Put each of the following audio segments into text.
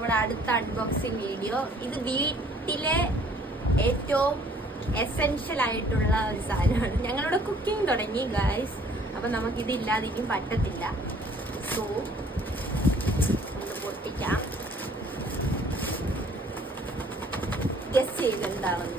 നമ്മുടെ അടുത്ത unboxing video. ഇത് വീട്ടിലെ ഏറ്റവും എസെൻഷ്യൽ ആയിട്ടുള്ള ഒരു സാധനമാണ്. ഞങ്ങളിവിടെ കുക്കിംഗ് തുടങ്ങി ഗൈസ്. അപ്പൊ നമുക്കിത് ഇല്ലാതിരിക്കും പറ്റത്തില്ല. സോ ഒന്ന് പൊട്ടിക്കാം. ഗസ് ചെയ്ത് എന്താണെന്ന്.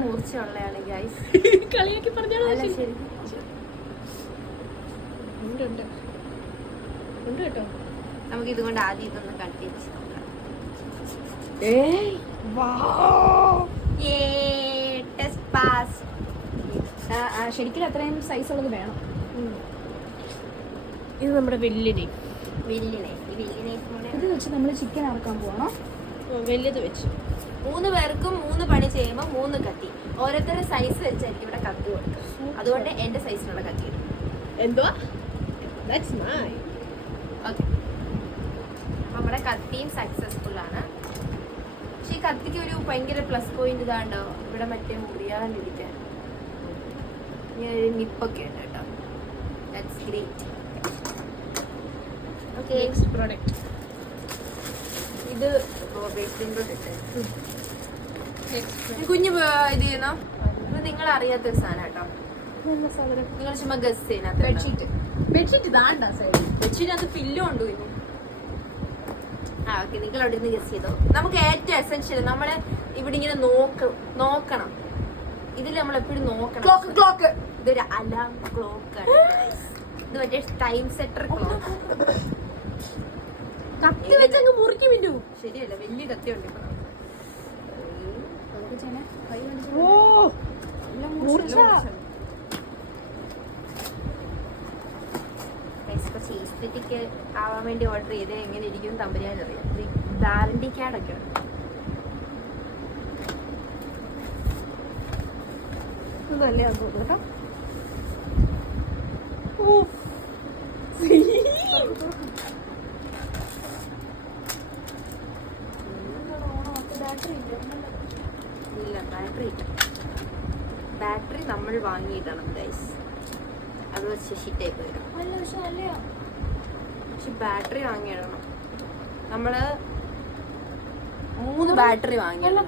മൂർച്ചയുള്ളതാണ് ഗൈസ്. കളിയാക്കി പറഞ്ഞാൽ ശരി. ഉണ്ട് കേട്ടോ. നമുക്ക് ഇതുകൊണ്ട് ആദ്യം ഇതൊന്ന് കണ്ടിച്ച് നോക്കാം. ശരിക്കും അത്രയും സൈസ് ഉള്ളത് വേണം. ഇത് നമ്മുടെ വലിയ നൈഫ്. ഇത് വെച്ച് നമ്മൾ ചിക്കൻ ഇറക്കാൻ പോകണം. വലിയത് വെച്ച് 3 പേർക്കും 3 പണി ചെയ്യുമ്പോൾ 3 കത്തി. ഓരോരുത്തരുടെ സൈസ് വെച്ചായിരിക്കും ഇവിടെ കത്തി കൊടുക്കുക. അതുകൊണ്ട് എന്റെ സൈസിനുള്ള കത്തി ഇടും. എന്തുവാ? ഓക്കെ, നമ്മുടെ കത്തിയും സക്സസ്ഫുൾ ആണ്. പക്ഷെ ഈ കത്തിക്ക് ഒരു ഭയങ്കര പ്ലസ് പോയിന്റ് ഇതാണ്ടോ, ഇവിടെ മറ്റേ മുറിയാണ്ടിരിക്കാൻ നിപ്പൊക്കെ ഉണ്ട് കേട്ടോ. That's great. ഓക്കെ, പ്രോഡക്റ്റ് ഇത് കുഞ്ഞു ഇത് ചെയ്യുന്നോ? ഇത് നിങ്ങൾ അറിയാത്തൊരു സാധനം കേട്ടോ. നിങ്ങൾ ചുമ്മാ ഗസ് ചെയ്യുന്നത്. Bedsheet ഇതാണ്ടാ side. ബെഡ്ഷീറ്റിനകത്ത് പില്ലും ഉണ്ട് കുഞ്ഞു. ഓക്കെ, നിങ്ങൾ അവിടെ നിന്ന് ഗസ് ചെയ്തോ. നമുക്ക് ഏറ്റവും എസെൻഷ്യൽ നമ്മള് ഇവിടെ ഇങ്ങനെ നോക്കണം. ഇതിൽ നമ്മൾ എപ്പോഴും നോക്കണം. ക്ലോക്ക്. ഇതൊരു അലാം ക്ലോക്ക് ആണ്. ഇത് മറ്റേ ടൈം സെറ്റർ ക്ലോക്ക്. കത്തി വെച്ചങ്ങ് മുറിക്കും വിട്ടു. ശരിയല്ല, വലിയ കത്തി ഉണ്ട് ഇപ്പൊ. കുറച്ച് ഈസ്തെറ്റിക് ആവാൻ വേണ്ടി ഓർഡർ ചെയ്ത് എങ്ങനെ ഇരിക്കും തമ്പുരാനറിയാം. വാറന്റി കാർഡൊക്കെ ഉണ്ട്. ഇതല്ലേ അത് കേട്ടോ. ഇല്ല, ബാറ്ററി നമ്മൾ വാങ്ങിയിടണം ഗൈസ്. അത് വെച്ച് ഷിറ്റായി വരും. പക്ഷെ ബാറ്ററി വാങ്ങിയിടണം. നമ്മള് 3 ബാറ്ററി വാങ്ങിയിടണം.